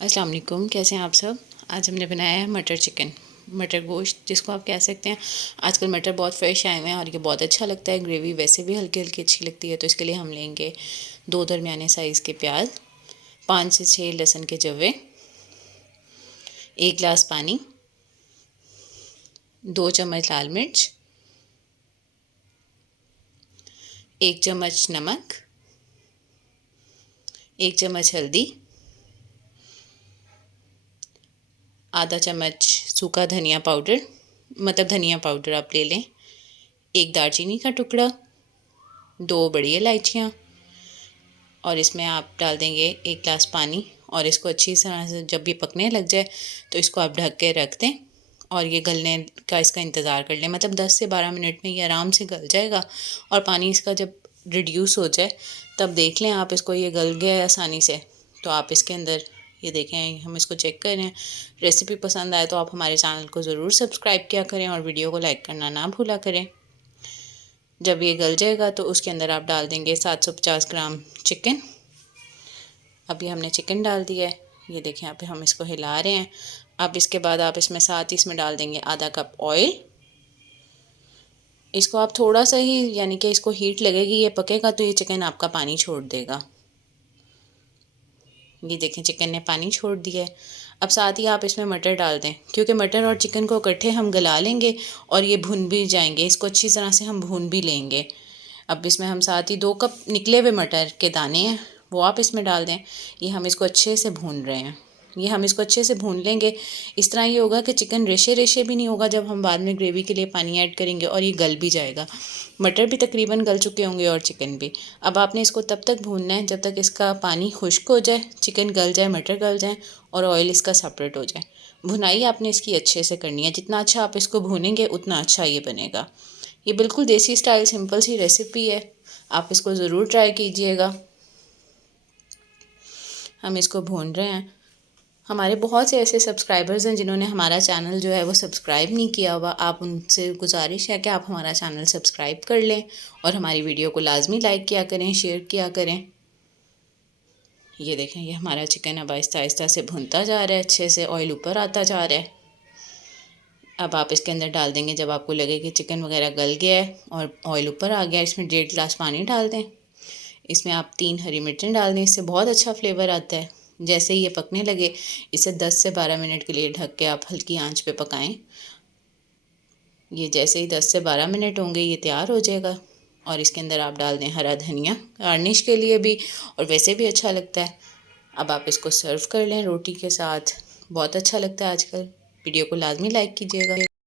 अस्सलाम वालेकुम, कैसे हैं आप सब। आज हमने बनाया है मटर चिकन, मटर गोश्त जिसको आप कह सकते हैं। आजकल मटर बहुत फ्रेश आए हुए हैं और ये बहुत अच्छा लगता है। ग्रेवी वैसे भी हल्की हल्की अच्छी लगती है। तो इसके लिए हम लेंगे 2 दरमियाने साइज़ के प्याज, 5 से 6 लहसुन के जवे, 1 गिलास पानी, 2 चम्मच लाल मिर्च, 1 चम्मच नमक, 1 चम्मच हल्दी, आधा चम्मच सूखा धनिया पाउडर, मतलब धनिया पाउडर आप ले लें, 1 दालचीनी का टुकड़ा, 2 बड़ी इलायचियाँ, और इसमें आप डाल देंगे 1 गिलास पानी। और इसको अच्छी तरह से जब ये पकने लग जाए तो इसको आप ढक के रख दें और ये गलने का इसका इंतज़ार कर लें। मतलब 10 से 12 मिनट में ये आराम से गल जाएगा। और पानी इसका जब रिड्यूस हो जाए तब देख लें आप इसको, ये गल गया है आसानी से। तो आप इसके अंदर ये देखें, हम इसको चेक करें। रेसिपी पसंद आए तो आप हमारे चैनल को ज़रूर सब्सक्राइब किया करें और वीडियो को लाइक करना ना भूला करें। जब ये गल जाएगा तो उसके अंदर आप डाल देंगे 750 ग्राम चिकन। अभी हमने चिकन डाल दिया है, ये देखें यहाँ पे हम इसको हिला रहे हैं। अब इसके बाद आप इसमें साथ ही इसमें डाल देंगे आधा कप ऑयल। इसको आप थोड़ा सा ही, यानी कि इसको हीट लगेगी, ये पकेगा तो ये चिकन आपका पानी छोड़ देगा। ये देखें चिकन ने पानी छोड़ दिया है। अब साथ ही आप इसमें मटर डाल दें, क्योंकि मटर और चिकन को इकट्ठे हम गला लेंगे और ये भुन भी जाएंगे। इसको अच्छी तरह से हम भून भी लेंगे। अब इसमें हम साथ ही 2 कप निकले हुए मटर के दाने हैं, वो आप इसमें डाल दें। ये हम इसको अच्छे से भून रहे हैं, ये हम इसको अच्छे से भून लेंगे। इस तरह ये होगा कि चिकन रेशे रेशे भी नहीं होगा जब हम बाद में ग्रेवी के लिए पानी ऐड करेंगे, और ये गल भी जाएगा। मटर भी तकरीबन गल चुके होंगे और चिकन भी। अब आपने इसको तब तक भूनना है जब तक इसका पानी खुश्क हो जाए, चिकन गल जाए, मटर गल जाए और ऑयल इसका सेपरेट हो जाए। भुनाई आपने इसकी अच्छे से करनी है। जितना अच्छा आप इसको भूनेंगे उतना अच्छा ये बनेगा। ये बिल्कुल देसी स्टाइल सिंपल सी रेसिपी है, आप इसको ज़रूर ट्राई कीजिएगा। हम इसको भून रहे हैं। हमारे बहुत से ऐसे सब्सक्राइबर्स हैं जिन्होंने हमारा चैनल जो है वो सब्सक्राइब नहीं किया हुआ। आप उनसे गुजारिश है कि आप हमारा चैनल सब्सक्राइब कर लें और हमारी वीडियो को लाजमी लाइक किया करें, शेयर किया करें। ये देखें, ये हमारा चिकन अब आहिस्ता आहिस्ता से भुनता जा रहा है, अच्छे से ऑयल ऊपर आता जा रहा है। अब आप इसके अंदर डाल देंगे, जब आपको लगे कि चिकन वगैरह गल गया है और ऑयल ऊपर आ गया, इसमें 1.5 गिलास पानी डाल दें। इसमें आप 3 हरी मिर्चें डाल दें, इससे बहुत अच्छा फ्लेवर आता है। जैसे ही ये पकने लगे इसे 10 से 12 मिनट के लिए ढक के आप हल्की आंच पे पकाएं। ये जैसे ही 10 से 12 मिनट होंगे ये तैयार हो जाएगा। और इसके अंदर आप डाल दें हरा धनिया, गार्निश के लिए भी, और वैसे भी अच्छा लगता है। अब आप इसको सर्व कर लें रोटी के साथ, बहुत अच्छा लगता है आजकल। वीडियो को लाजमी लाइक कीजिएगा।